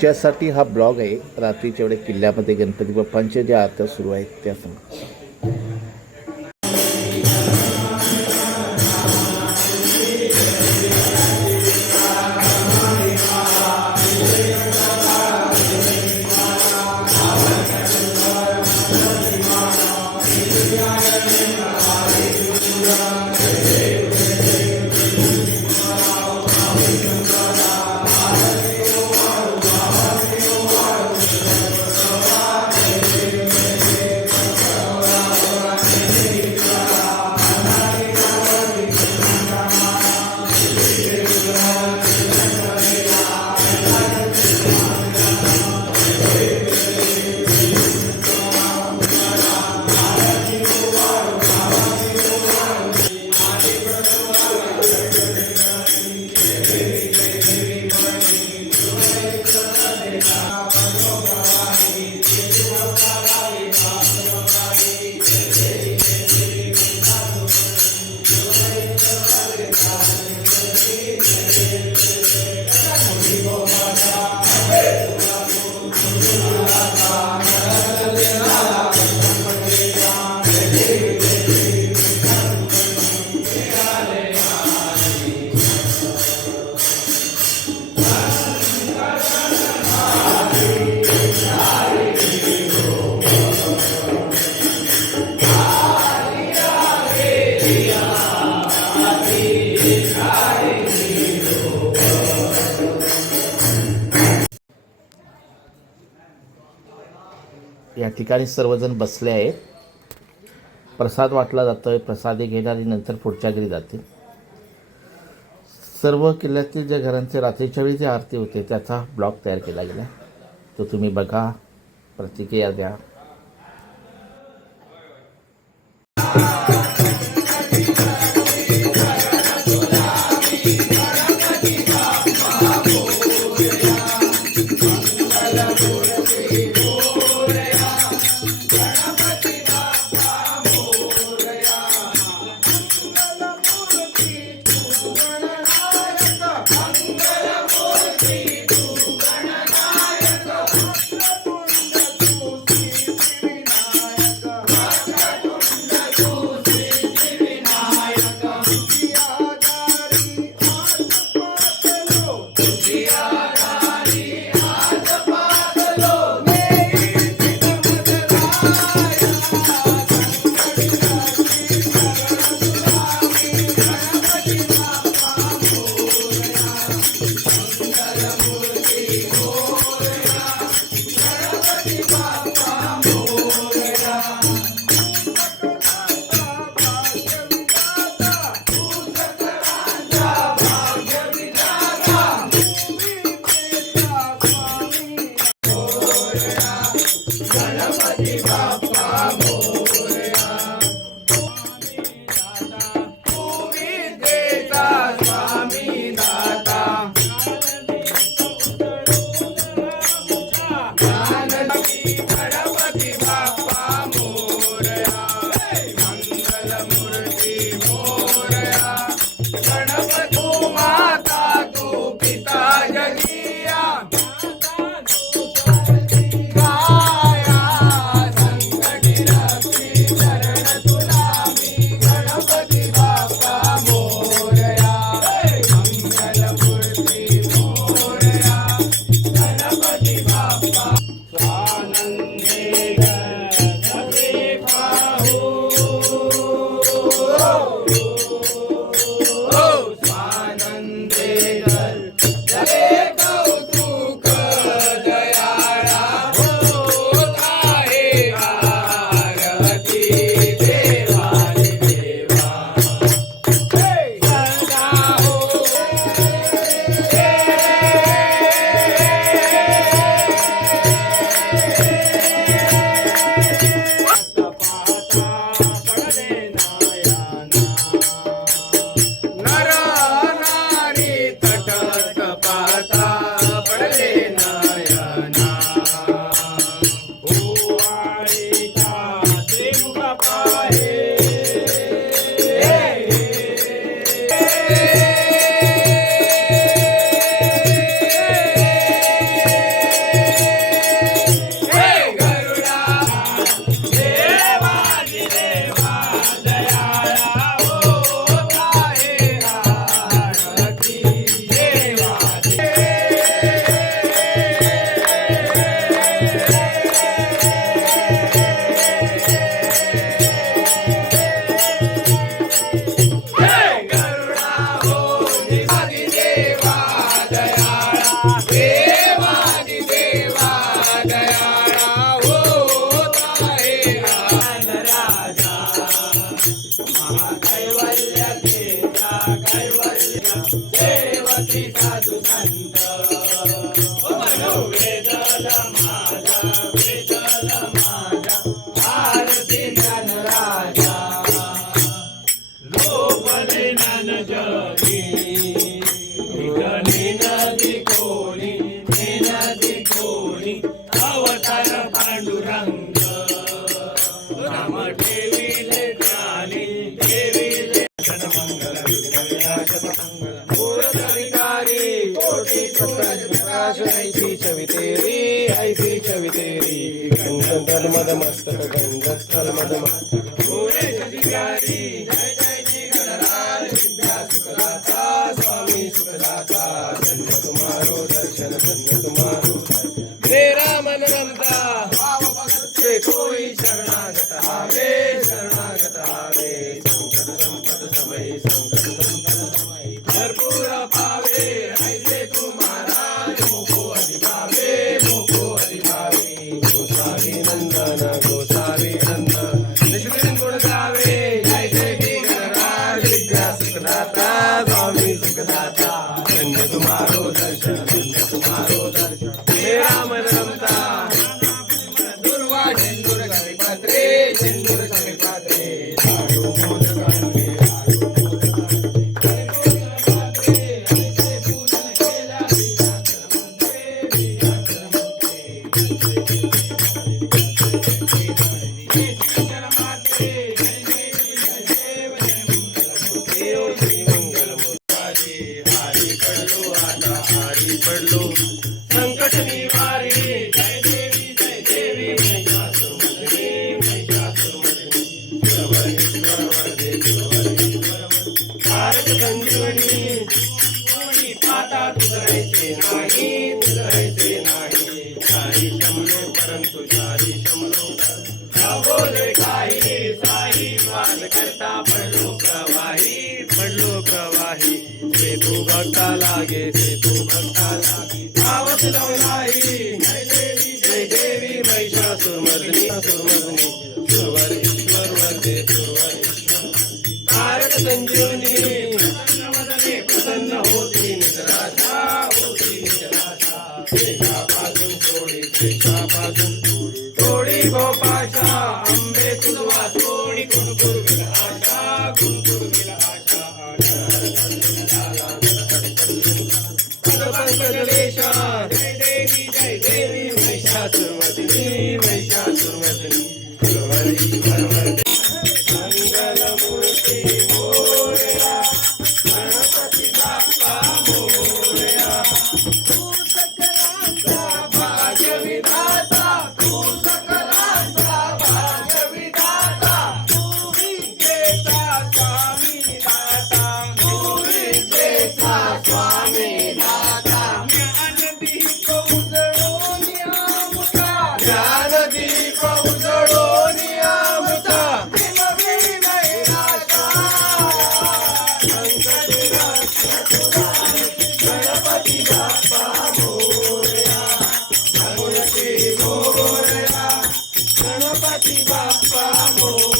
च्यासाठी हा ब्लॉग आहे. रात्रीच्या एवढ्या किल्ल्यामध्ये गणपती बाप्पांच्या ज्या आरत्या सुरू आहेत त्या सांग. या ठिकाणी सर्वजण बसले आहेत. प्रसाद वाटला जातोय. प्रसादे घेणारी नंतर पुढच्या घरी जाते. सर्व किल्ल्यातील ज्या घरांचे रात्रीच्या वेळी जे आरती होते त्याचा ब्लॉग तयार केला गेला. तो तुम्ही बघा, प्रतिक्रिया द्या. वेदला माझा वेदला माझा आरती ज्ञानराजा लोपले ज्ञान जगी नदी कोणी नदी कोणी अवतार पांडुरंग राम ठेविले ज्ञानी ठेविले शतमंगल पूर्णधिकारी कोटी प्रकाश ऐसी छवि तेरी गंगस्थल मद मस्तक गंगस्थल मद मस्तक पूरे अधिकारी जय जय जी गणराज विद्या सुखदाता स्वामी सुखदाता धन्य तुम्हारो दर्शन मेरा मन रमता भाव भगत से कोई शरणागत आवे संकट संपद समय भरपूर पावे ऐसे तू महाराज मोको अधिभावे गोसावी नंदन निष्ठिन गुण गावे जय जय जी गणराज विद्या सुखदाता स्वामी सुखदाता धन्य तुम्हारो दर्शन मेरा मन रमता दुर्वा झेंदूर कविपात्रे साधू मोदकांगे संकट निवारी जय देवी भारत संजीवनी कोणी पाता तुझरायचे नाही सारी शमलो परंतु सारी शमलो बोले काही साई वाद करता पडलो प्रवाही सेतू भक्ता लागे आवत लवलाई जय देवी महिषासुरमर्दिनी सुरवर ईश्वर वरदे भारत संजीवनी प्रसन्न होती निद्राशा देशापासून थोडी भोपाशा अंबे तुझवा थोडी गुणगुरविल आशा पंकजलेशा जय देवी महिषासुरमर्दिनी सुरवर ईश्वर वरदे मंगलमूर्ती मोरया गणपती बाप्पा मोरया तू सकलांचा भाग्यविधाता तू विद्येचा स्वामी दाता ज्ञानदीप उजळून आमचा गणपती बाप्पा मोरया गणपती बाप्पा मोरया